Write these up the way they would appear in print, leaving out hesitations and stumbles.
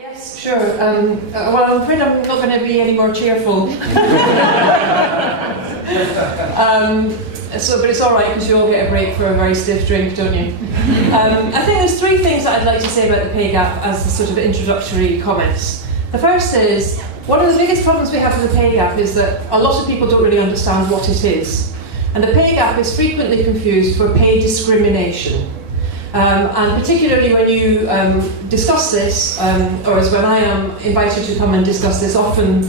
Yes, sure. Well, I'm afraid I'm not going to be any more cheerful. But it's all right because you all get a break for a very stiff drink, don't you? I think there's three things that I'd like to say about the pay gap as the sort of introductory comments. The first is, one of the biggest problems we have with the pay gap is that a lot of people don't really understand what it is. And the pay gap is frequently confused for pay discrimination. And particularly when you discuss this, or as when I am invited to come and discuss this, often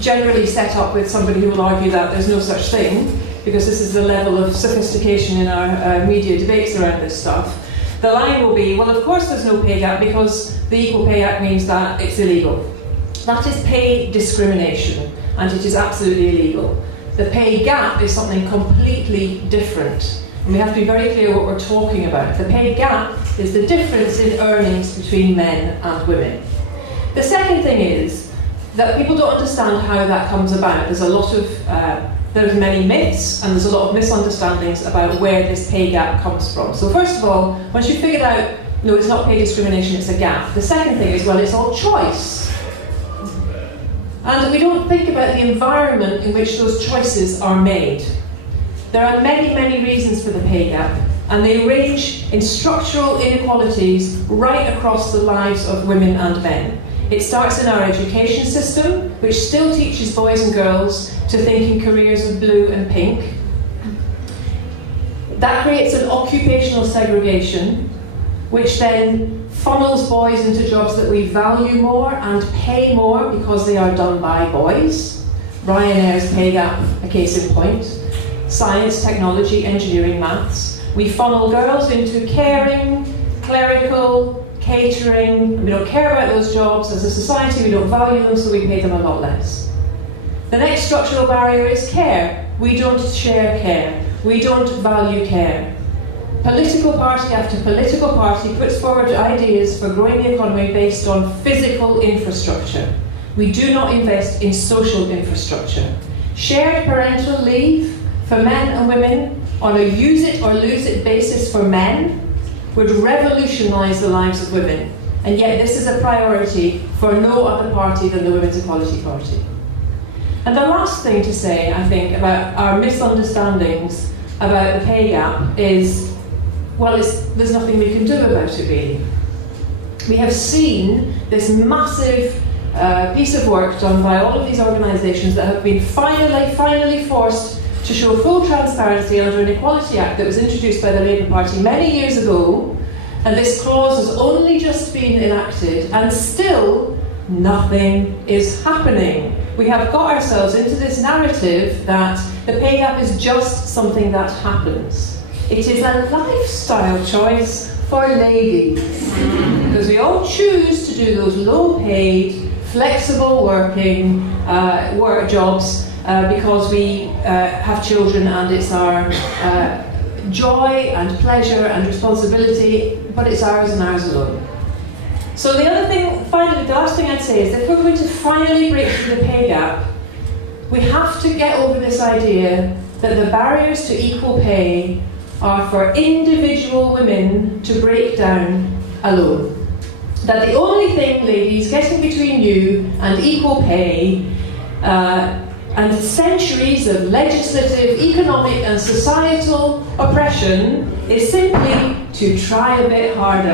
generally set up with somebody who will argue that there's no such thing, because this is the level of sophistication in our media debates around this stuff. The line will be, well, of course there's no pay gap because the Equal Pay Act means that it's illegal. That is pay discrimination, and it is absolutely illegal. The pay gap is something completely different, and we have to be very clear what we're talking about. The pay gap is the difference in earnings between men and women. The second thing is that people don't understand how that comes about. There's many myths and there's a lot of misunderstandings about where this pay gap comes from. So first of all, once you've figured out, no, it's not pay discrimination, it's a gap. The second thing is, well, it's all choice. And we don't think about the environment in which those choices are made. There are many, many reasons for the pay gap, and they range in structural inequalities right across the lives of women and men. It starts in our education system, which still teaches boys and girls to think in careers of blue and pink. That creates an occupational segregation, which then funnels boys into jobs that we value more and pay more because they are done by boys. Ryanair's pay gap, a case in point. Science, technology, engineering, maths. We funnel girls into caring, clerical, catering. We don't care about those jobs. As a society, we don't value them, so we pay them a lot less. The next structural barrier is care. We don't share care. We don't value care. Political party after political party puts forward ideas for growing the economy based on physical infrastructure. We do not invest in social infrastructure. Shared parental leave for men and women on a use it or lose it basis for men would revolutionise the lives of women. And yet this is a priority for no other party than the Women's Equality Party. And the last thing to say, I think, about our misunderstandings about the pay gap is, well, there's nothing we can do about it, really. We have seen this massive piece of work done by all of these organisations that have been finally forced to show full transparency under an Equality Act that was introduced by the Labour Party many years ago, and this clause has only just been enacted, and still nothing is happening. We have got ourselves into this narrative that the pay gap is just something that happens. It is a lifestyle choice for ladies, because we all choose to do those low-paid, flexible working work jobs because we have children and it's our joy and pleasure and responsibility, but it's ours and ours alone. So the other thing, finally, the last thing I'd say is that if we're going to finally break through the pay gap, we have to get over this idea that the barriers to equal pay are for individual women to break down alone. That the only thing, ladies, getting between you and equal pay and centuries of legislative, economic and societal oppression is simply to try a bit harder.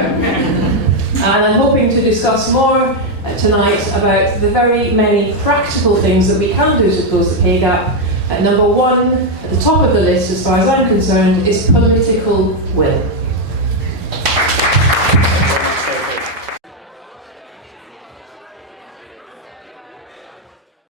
And I'm hoping to discuss more tonight about the very many practical things that we can do to close the pay gap. Number one, at the top of the list, as far as I'm concerned, is political will.